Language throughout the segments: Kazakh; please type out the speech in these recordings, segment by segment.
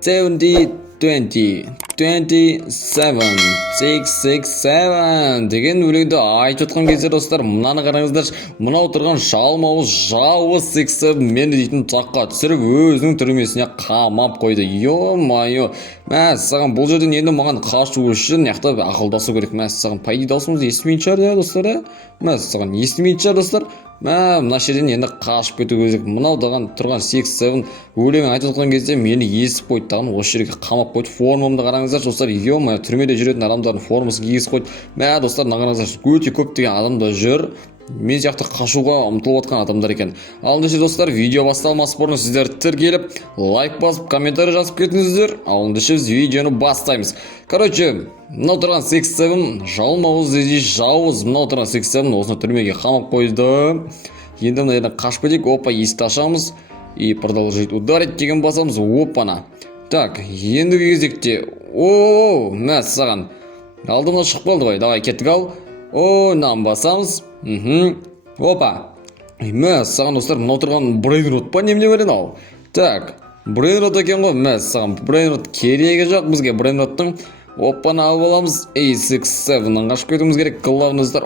70, 20, 27, 667 деген өлеңді айтып отқан кезде достар, мынаны қараңыздаршы, мынау тұрған жалмауыз жауыз 67 мені дейтін таққа түсіріп өзінің түрмесіне қамап қойды. Ё-майо, мәссаған, бұл жерден енді маған қашу үшін яқта ақылдасу керек. Мәссаған, пайди даусымызды естімейтін шығар, достар, мәссаған, естімейтін шығар, достар. Мына жерден енді қашып кету керек. Мынау тұрған 67 өлең айтып отқан кезде мені естіп қойды, осы жерге қамап қойды. Формамды қараңыздар достар, ё-майо, түрмеде жүретін адамдардың формасын кигізіп қойды. Достар, қараңыздар, өте көптеген адамдар жүр. Мен сияқты қашуға ұмтылып отқан адамдар екен. Ал ендеше достар, видео басталмас бұрын сіздер тіркеліп, лайк басып, комментарий жазып кетіңіздер. Ал ендеше біз видеоны бастаймыз. Короче, мынау тұрған 67 жалмауыз деді жауыз. Мынау тұрған 67 осыны түрмеге қамап қойды. Енді мына жерден қашып кетейік. Опа, есікті ашамыз и продолжить ударить деген басамыз. Опана. Так, ендігі кезекте. Мәссаған. Алдымнан шығып қалды ғой. Давай кеттік ал. Мынаны басамыз. Опа. Мәссаған достар, мынау тұрған брейнрот па немене бәлен ал. Так, брейнрот екен ғой. Мәссаған, брейнрот керегі жоқ бізге брейнроттың. Опаны алып аламыз. 67-нан қашып кетуіміз керек. Главныйыздар.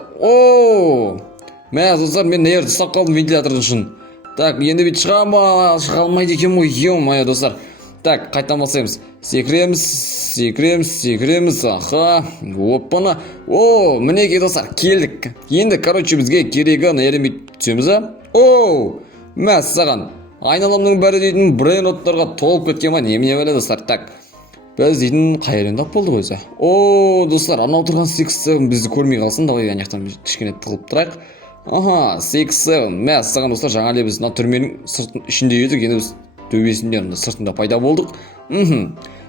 Достар, мен не жерде ұстап қалдым вентилятордың үшін. Так, енді бет шыға алмайды екен ғой. Ё-майо достар. Так, қайтан басаймыз. Секіреміз. Аха. Опана. Мінеке достар, келдік. Енді, бізге керегі нәйремей түсеміз, мәссаған. Айналамның бәрі дейтін брейнроттарға толып кеткен ма, немене бәле достар. Так, біз дейтін қайырындап болды өзі. Достар, анау тұрған 67 бізді көрмей қалсын. Давай аяқтан кішкене тығылып тұрайық. 67, мәссаған достар, жаңа біз түрменің ішінде едік, енді біз төбесінде сыртында пайда болдық.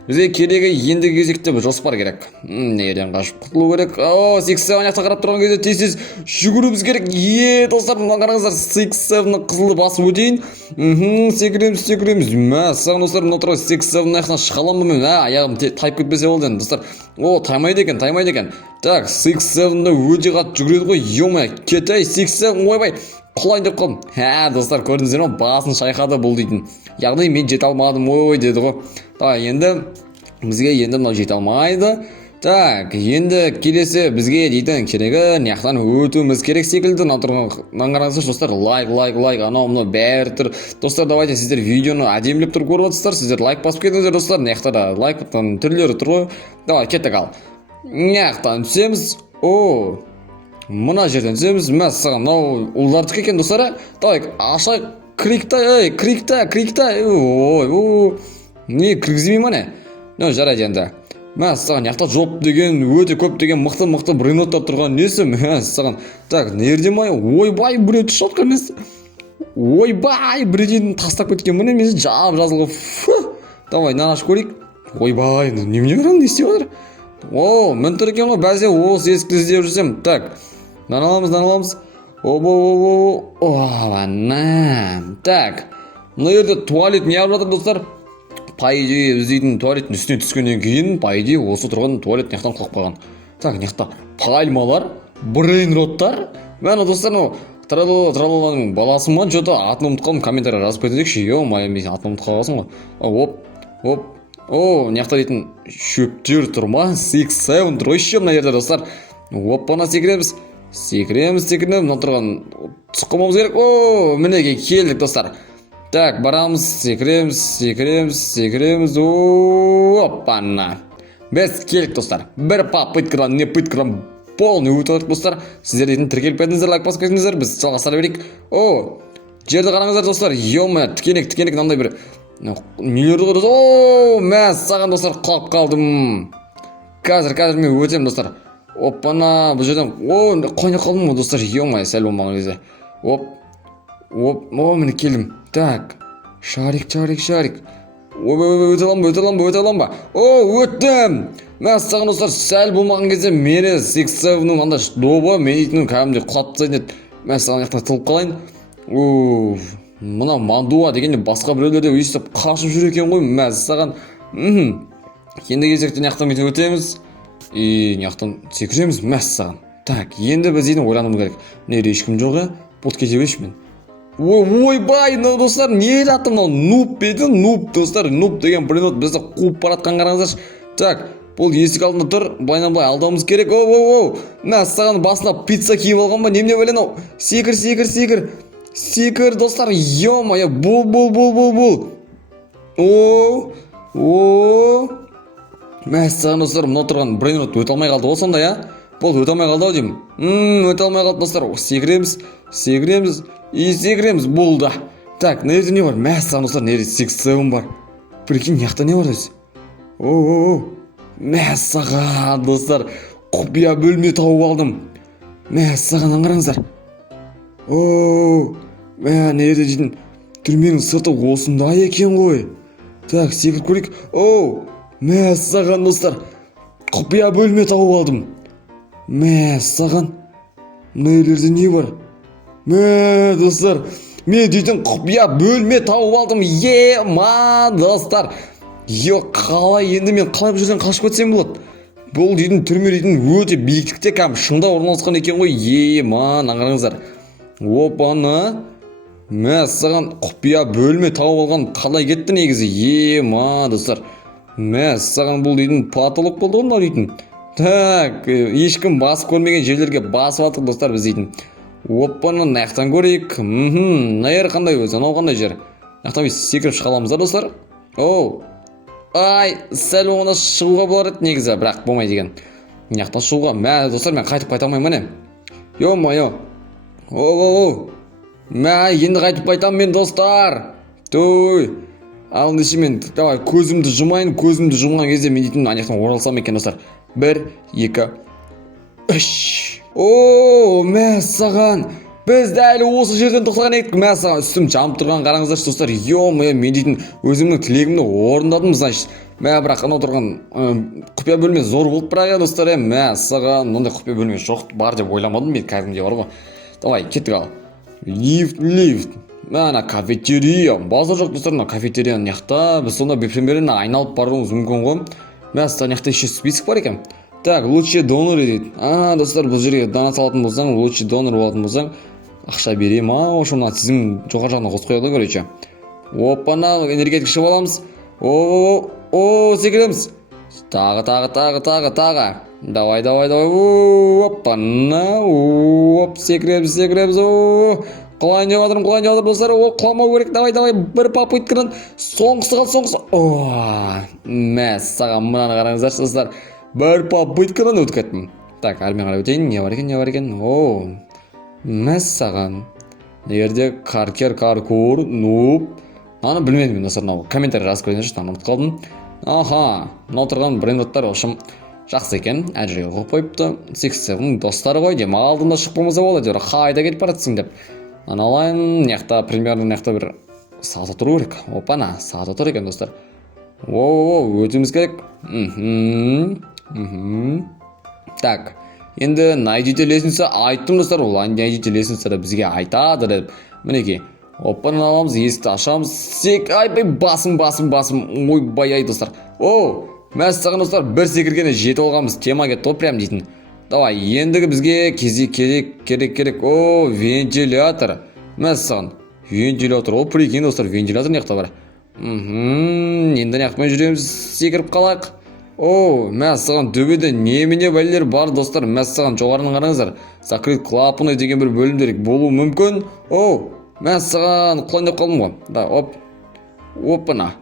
Бізге керегі ендігі кезекте бір жоспар керек. Неден қашып құтылу керек. 67 аяқта қарап тұрған кезде тез жүгіруіміз керек. Достар, мына қараңыздар, 67-ні қызылды басып өтейін. Секіреміз. Мәссаған достар, мына тұрған 67-ні аяқтан шыға аламын мен. Аяғым тайып кетпесе болды енді достар. Таймайды екен. Так, 67-ді өте қатты жүгіреді ғой. Ё-майо, кетай 87, ойбай. Құлайын деп қалдым. Достар, көрдіңіздер ме? Басын шайқады бұл дейтін. Яғни мен жете алмадым, деді ғой. Енді бізге мынау жете алмайды. Так, енді келесі бізге дейтін керегі неяқтан өтуіміз керек секілді. Қараңыздар достар, лайк, анау мынау бәрі тұр. Достар, давайте сіздер видеоны әдемілеп тұрып көріп отырсыздар. Сіздер лайк басып кетіңіздер достар. Неяқта да лайктың түрлері тұр ғой. Давай, кеттік ал. Неяқтан түсеміз. Мына жерден түсеміз. Мәссаған, мынау ұлдардық екен достар. Давай, ашайық. Криктай. Не, кіргізбей ма не? Жарайды енді. Мәссаған, яқта жоп деген, өте көп деген мықты брейнроттар тұрған несі? Мәссаған. Так, нерде ма? Ойбай, біреу шотқа емес. Ойбай, біреуден тастап кеткен міне, мен жазылғы. Давай, нанаш көрейік. Ойбай, немене қарам, не істеп отыр? Мен тұр екен ғой, бәзе осы есікті іздеп жүрсем. Так, наналамыз. Так, мына жерде туалет не жатыр достар? Пайди біздейтін туалеттің үстіне түскеннен кейін пайди осы тұрған туалет неқтан құлап қалған. Так, неқта пальмалар, брейнроттар. Мәні достар, тралаланың баласы ма? Что-то атын ұмытып қалдым, комментария жазып кетедікші. Ё-майо, мен атын ұмытып қалғансың ғой. Неқта дейтін шөптер тұр ма? 67 тұр еще мына жерде достар. Оппана секіреміз. Мына тұрған тұқымымыз керек. Мінеге келдік достар. Так, барамыз, секіреміз. Оппана. Біз келдік достар. Бір попыткадан, не пыткадан полный өтіп достар. Сіздер дейтін тіркеліп кетіңіздер, лайк басып кетіңіздер. Біз жалғастыра берейік. Жерді қараңыздар достар. Ё-майо, тікенек, мынандай бір нелерді ғой. Мәссаған достар, қалып қалдым. Қазір мен өтем достар. Оппана, бұл жерден, қойна қалдым ғой достар, ё-майо, сәл болмаған кезде. Мені келдім. Так, шарик. Өте алам ба? Өттім. Мәссаған достар, сәл болмаған кезде мені 67-нің анда добы, мен етінің кәдімде құлап тастайын еді. Мәссаған яқтан тылып қалайын. Мына мандуа дегенде басқа біреулерде өйістіп қашып жүр екен ғой. Мәссаған. Енді кезекте неяқтан бетін өтеміз. Неяқтан секіреміз. Мәссаған. Так, енді біз енді ойлануымыз керек. Неде ешкім жоқ, бұлт кете берші мен. Ойбай, достар, не жатыр мынау? Нуб еді, нуб, достар. Нуб деген бренот бізді қуып баратқан қараңыздаршы. Так, бұл есік алдында тұр. Былайнан былай алдауымыз керек. Мә, саған басына пицца киіп алған ба? Немене бәле мынау? Секір, достар. Ё-моё, бұл. Мә, саған достар, мынау тұрған бренот өте алмай қалды ғой сонда, я? Бұл өте алмай қалды ау деймін. Өте алмай қалды достар. Секіреміз, болды. Так, мына жерде не бар? Мәссаған достар, мына жерде 6-7 бар. Прикинь, яқта не бар өзі? Мәссаған достар, құпия бөлме тауып алдым. Мәссаған аңғарыңыздар. Мә, мына жерде дейтін түрменің сырты осындай екен ғой. Так, секіріп көрейік. Мәссаған достар, құпия бөлме тауып алдым. Мәссаған, мына жерде не бар? Мә, достар, мен дейтін құпия бөлме тауып алдым. Достар. Қалай енді мен қалай бұл жерден қашып кетсем болады? Бұл дейтін түрме дейтін өте биіктікте шыңда орналасқан екен ғой. Аңғарыңыздар. Опаны. Мәссаған, құпия бөлме тауып алған қалай кетті негізі? Достар. Мәссаған, бұл дейтін потолок болды ғой мынау дейтін. Так, ешкім басып көрмеген жерлерге басып алдық достар біз дейтін. Опаны, наяқтан көрейік. Мына жер қандай өзі, анау қандай жер? Наяқтан біз секіріп шыға аламыз да достар. Сәл оңына шығуға болар еді негізі, бірақ болмай деген. Наяқтан шығуға. Мә, достар, мен қайтып қайта алмаймын, міне. Ё-моё. Мә, енді қайтып қайтамын мен достар. Ал ендеше мен, давай, көзімді жұмған кезде мен дейтін анаяқтан оралсам екен достар. 1, 2, 3. Мәссаған, біз дәл осы жерден тоқтаған едік. Мәссаған, үстім жамып тұрған қараңыздаршы достар. Ё-моё, мен дейтін өзімнің тілегімді орындадым, значит. Мә, бірақ анау тұрған құпия бөлме зор болып бірақ достар. Мәссаған, мынандай құпия бөлме жоқ бар деп ойламадым мен, кәдімгідей бар ғой. Давай, кеттік ал. Лифт. Мәна, кафетерия. Базар жоқ достар, мына кафетерияның яқта. Біз сонда бепремеріне айналып баруымыз мүмкін ғой. Мәссаған, яқта еще список бар екен. Так, лучший донор дейді. Достар, бұл жерге донат салатын болсаң, лучший донор болатын болсаң, ақша берем. Ошымна тізім жоғар жағына қосып қояды, короче. Опана, энергетик шығып аламыз. Секіреміз. Тағы. Давай. Опана. Секіреміз. Құлайын деп жатыр, достар. Құламау керек. Давай. Бір попыткадан соңғысы қал. Мәссаған, мынаны қараңыздаршы, достар. Бір попыткадан өтіп кеттім. Так, әрмен қарай өтейін. Не бар екен? Мәссаған. Ерде каркур, нуб. Наны білмедім, достар. Комментарий жазып көріңізші, ұмытып қалдым. Мынау тұрған бренdoттар ошым жақсы екен. Әжірге қойып қойыпты. 6-7 достары ғой деп. Алдында шықпамызда болады. Қайда кетіп баратсың деп. Аналайын, примерно бір сағаты тұру керек. Опана, сағаты тұр екен, достар. Өтіміз керек. Так, енді найдите лестница айттым, достар. Ол найдите лестницада бізге айтады деп. Мінеке, опаны аламыз, есікті ашамыз. Басым. Ойбай, достар. Мәссаған, достар, бір секіргені жеті олғамыз. Тема кетті ғой прям дейтін. Давай, ендігі бізге керек. Вентилятор. Мәссаған, вентилятор. Прикинь, достар, вентилятор неқта бар. Енді неқпен жүреміз, секіріп қалақ. Мәссаған, төбеде немене бәлелер бар, достар. Мәссаған, жоғарының қараңыздар. Закрыт клапаны деген бір бөлімдерік болу мүмкін. Мәссаған, құлайын деп қалдым ғой. Да, опана.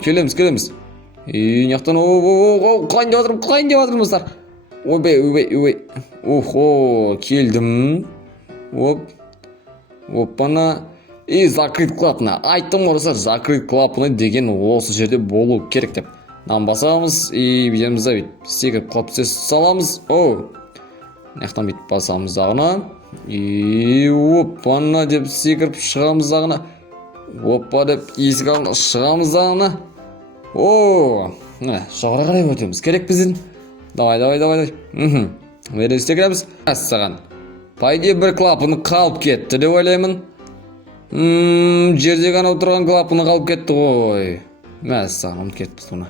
Келеміз. Неқтан, құлайын деп жатырмын, достар. Ойбай. Келдім. Опана. Закрыт клапаны. Айттым орысар, закрыт клапаны деген осы жерде болу керек деп. Нан басамыз, бейдемізді бейт. Секіріп клап сес саламыз. Неқтан бейт басамыз дағына. Опана деп секіріп шығамыз дағына. Опа деп есік алына шығамыз дағына. Жоғыра қарай өтеміз керек біздің. Давай. Вере істегіреміз. Мәссаған. Пайде бір клапаны қалып кетті деп ойлаймын. Жерде ғана отырған клапаны қалып кетті ғой. Мәссаған, ұмыт кетті соны.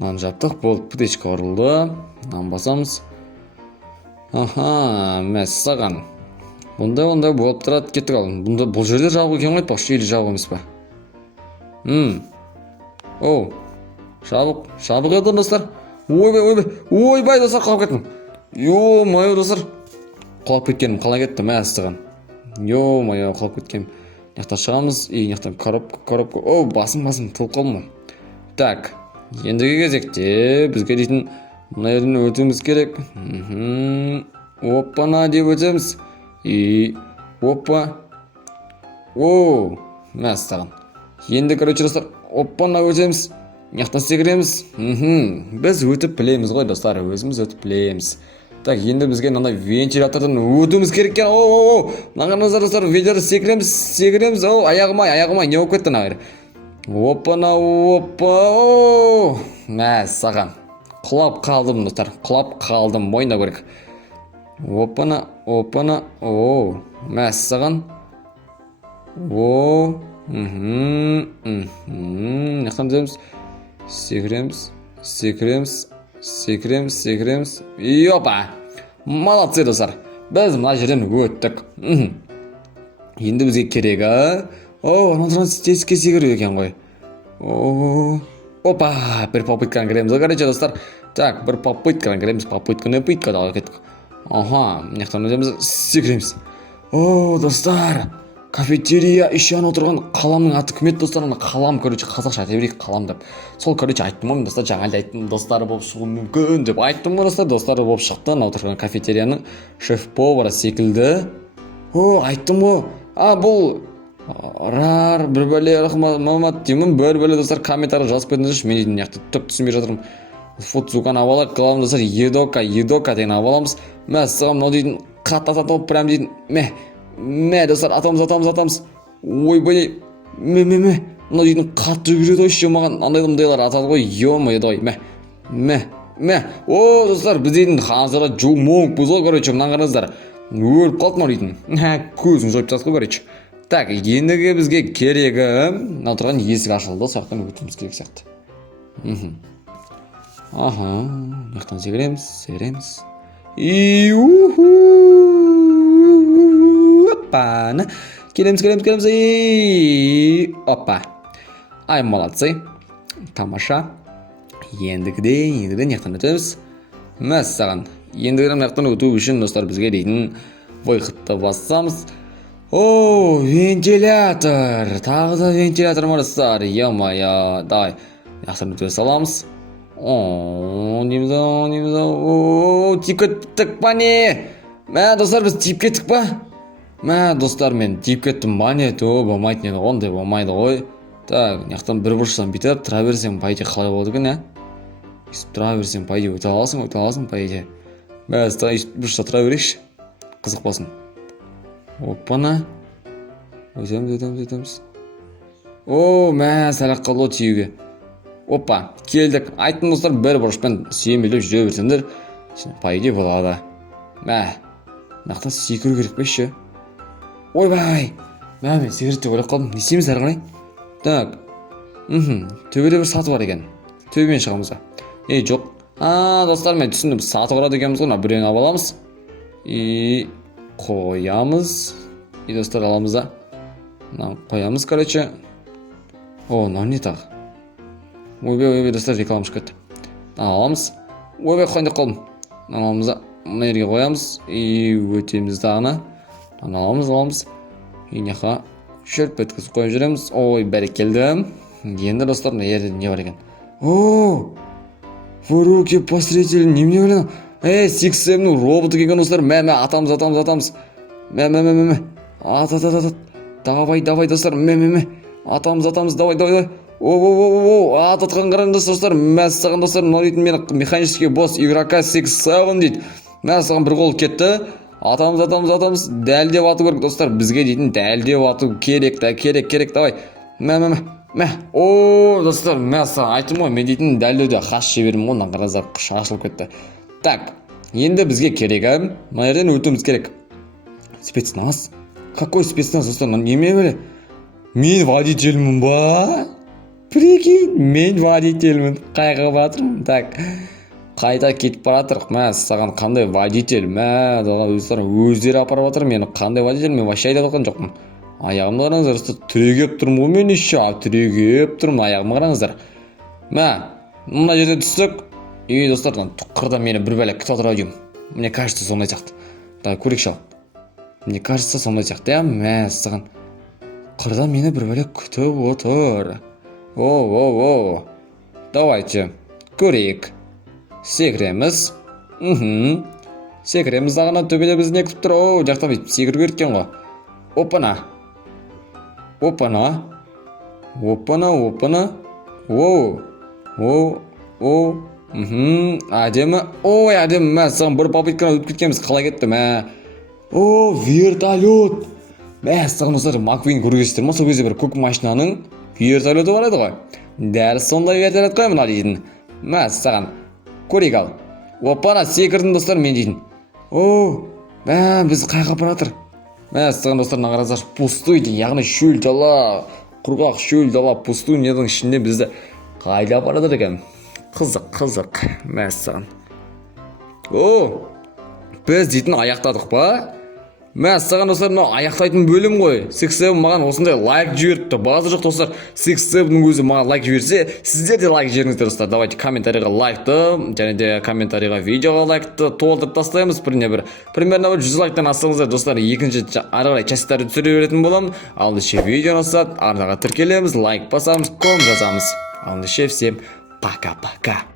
Нан жаптық, болды, птичка орылды. Нан басамыз. Мәссаған. ондай болып тұрады. Кеттік ал. Бұл жерде жабық екен ғой, айтпақшы, или жабық емес па? Оу. Жабық еді достар. Ойбай достар, қалып кеттім. Йо-майо достар. Қалып кеткенім қалай кетті, мәссаған. Йо-майо, қалып кеткенім. Яқтан шығамыз, яқтан коробка. Оу, басым, тылып қалдым. Так, ендігі кезекте бізге дейтін мына жерден өтуіміз керек. Оппана деп өтеміз. Оппа. Оу, мәссаған. Енді, достар, оппана өтеміз. Яқтан секіреміз. Біз өтіп білеміз ғой, достар, өзіміз өтіп білеміз. Так, енді бізге мынандай вентилятордан өтуіміз керек екен. Мынаңыздар достар, вентилятор секіреміз. Аяғым-ай, не болып кетті ана. Оппана, оппа. Мәссаған. Құлап қалдым достар, мойна керек. Оппана. Мәссаған. Яқтан өтеміз. Секіреміз. Йопа! Молодцы, достар. Біз мына жерден өттік. Енді бізге керегі. Анадыран тесікке секіру екен ғой. Опа! Бір попытканы кіреміз. Короче, достар. Так, бір попытканы кіреміз. Попытканы дауы кеттік. Яқтан өтеміз. Секіреміз. Достар. Кафетерия ішен отырған қаламның аты кім еді, достар? Қалам, қазақша айта берейік, қалам деп. Сол, айттым ғой, достар, жаңалда айттым, достары болып шығу мүмкін деп айттым ғой, достар, достары болып шықты. Отырған кафетерияның шеф-повары секілді. Айттым ғой. Бұл рар, бір бәле, рахмат деймін, бір бәле, достар, комментария жазып кетіңіздерші. Мен дейтін яқты түк түсінбей жатырмын. Футзукан авалақ қылам, достар, едока деген аваламыз. Мәссіғам, мынау дейтін, қатататып, прям дейтін, достар, атамыз. Ойбай, мынау дейтін қатты жүреді ойшы, маған андайлар атады ғой, ё-мо-ой, достар, біз дейтін ханзара жумонг бұз ғой, мынан қараңыздар, өліп қалды мынау дейтін, көзін жойып тасқы, Так, ендігі бізге керегі, отырған есік ашылды, сояқтан өтіміз керек сияқты. Яқтан секіреміз. Оппаны. Келеміз. Оппа. Ай, молодцы. Тамаша. Ендігіден яқтан өтеміз. Мәссаған. Ендігіден яқтан өту үшін, достар, бізге дейтін вайқытты бассамыз. Вентилятор. Тағы да вентилятор мұрыстар. Е-майя. Давай. Яқтан өте саламыз. Тиіп кеттік па не? Достар, біз тиіп кеттік па? Достар, мен тиіп кеттім ба не? Болмайды не? Ондай болмайды ғой. Так, яқтан бір бұрыштан бітіп, тұра берсең, пайде қалай болды екен, тұра берсең, пайде өте аласың, пайде. Бұрышта тұра берейікші. Қызық басын. Оппана. Өтеміз. Сәлақ қалу тиюге. Оппа, келдік. Айттым, достар, бір бұрышпен сүйемелеп жүре берсеңдер, пайде болады. Нақтан секіру керек беші. Ойбай! Мен секіртте ойлап қалдым. Не істейміз әрі қарай? Так. Төбеде бір саты бар екен. Төбемен шығамыз ба? Жоқ. Достар, мен түсіндім. Саты барады екенбіз ғой. Біреуін аламыз. Қоямыз. Достар, аламыз да. Қоямыз, короче. Мынау не тағы? Ойбай, достар, реклама шығып кетті. Аламыз. Ойбай, қойындық қалдым. Аламыз да. Мына жерге қоямыз. Өтеміз дағына. Аламыз. Еняқа шөрп өткізіп қойып жүреміз. Бәрекелді. Енді, достар, мына жерде не бар екен? В руки посредитель. Немене ойлана? Сиксемнің роботы келген, достар. Атамыз. Давай, достар. Атамыз, давай. Ататқан қараңыз, достар. Мәссаған, достар. Мынау дейтін мені механический босс игрока 6-7 дейді. Мәссаған бір қол кетті. Атамыз. Дәлдеп ату керек, достар. Бізге дейтін дәлдеп ату керек, давай. Достар, мәссаған айтым ғой, мен дейтін дәлдеуде қаш жеберім ғой, қараңыздар, құш ашылып кетті. Так, енді бізге керегі, мына жерден өтуіміз керек. Спецназ? Какой спецназ, достар? Неме бөле? Мен водительмін ба? Прикинь, мен водительмін. Қайға батырмын. Так, қайда кетіп бара жатырық? Мә, саған қандай водитель? Мә, достар өздері апарып жатыр мені. Қандай водитель? Мен вообще айдап жатқан жоқпын. Аяғымды қараңыздар, достар, түрегеп тұрмын ғой мен еще. Түрегеп тұрмын, аяғымды қараңыздар. Мә, мына жерде түстік. Достар, қырда мені бір бәле күтіп отыр ау. Мне кажется, сондай сияқты. Да, көрейікші ал. Мне кажется, сондай сияқты. Мә, саған қырда мені бір бәле күтіп отыр. О. Давайте, көрейік. Секіреміз. Секіреміз дағына, төбеде бізді не күтіп тұр. Жақта біз секіру керек екен ғой. Опана. Әдемі. Ой, әдемі. Мә, саған бір попытканы өтіп кеткенбіз. Қалай кетті, мә. Вертолет. Мә, саған осылар Маквин көргестер ма? Сол кезде бір көк машинаның вертолеті бар еді ғой. Дәл сондай вертолет қой мына дейтін. Мә, саған көрейік ал. Опана, секірдім достар мен дейтін. Мә, біз қайға бара жатыр? Мә, саған достар нағаразар пустой дейді, яғни шөл дала, құрғақ шөл дала, пустой недің ішінде бізді қайда бара жатыр екен? Қызық. Мә, саған. Біз дейтін аяқтадық па? Мә, саған достар, мынау аяқтайтын бөлім ғой. 6-7 маған осындай лайк жіберіпті. Базы жоқ достар, 6-7-ның өзі маған лайк жіберсе, сіздер де лайк жіберіңіздер достар. Давайте комментарийға лайкты, және де комментарийға видеоға лайкты толтырып тастаймыз. Примерно 100 лайктан астыңыздар достар. Екінші ары қарай частьтарды түсіре беретін боламын. Ал ендеше видеоны астат, арнаға тіркелеміз, лайк басамыз, ком жазамыз. Ал ендеше всем пока-пока.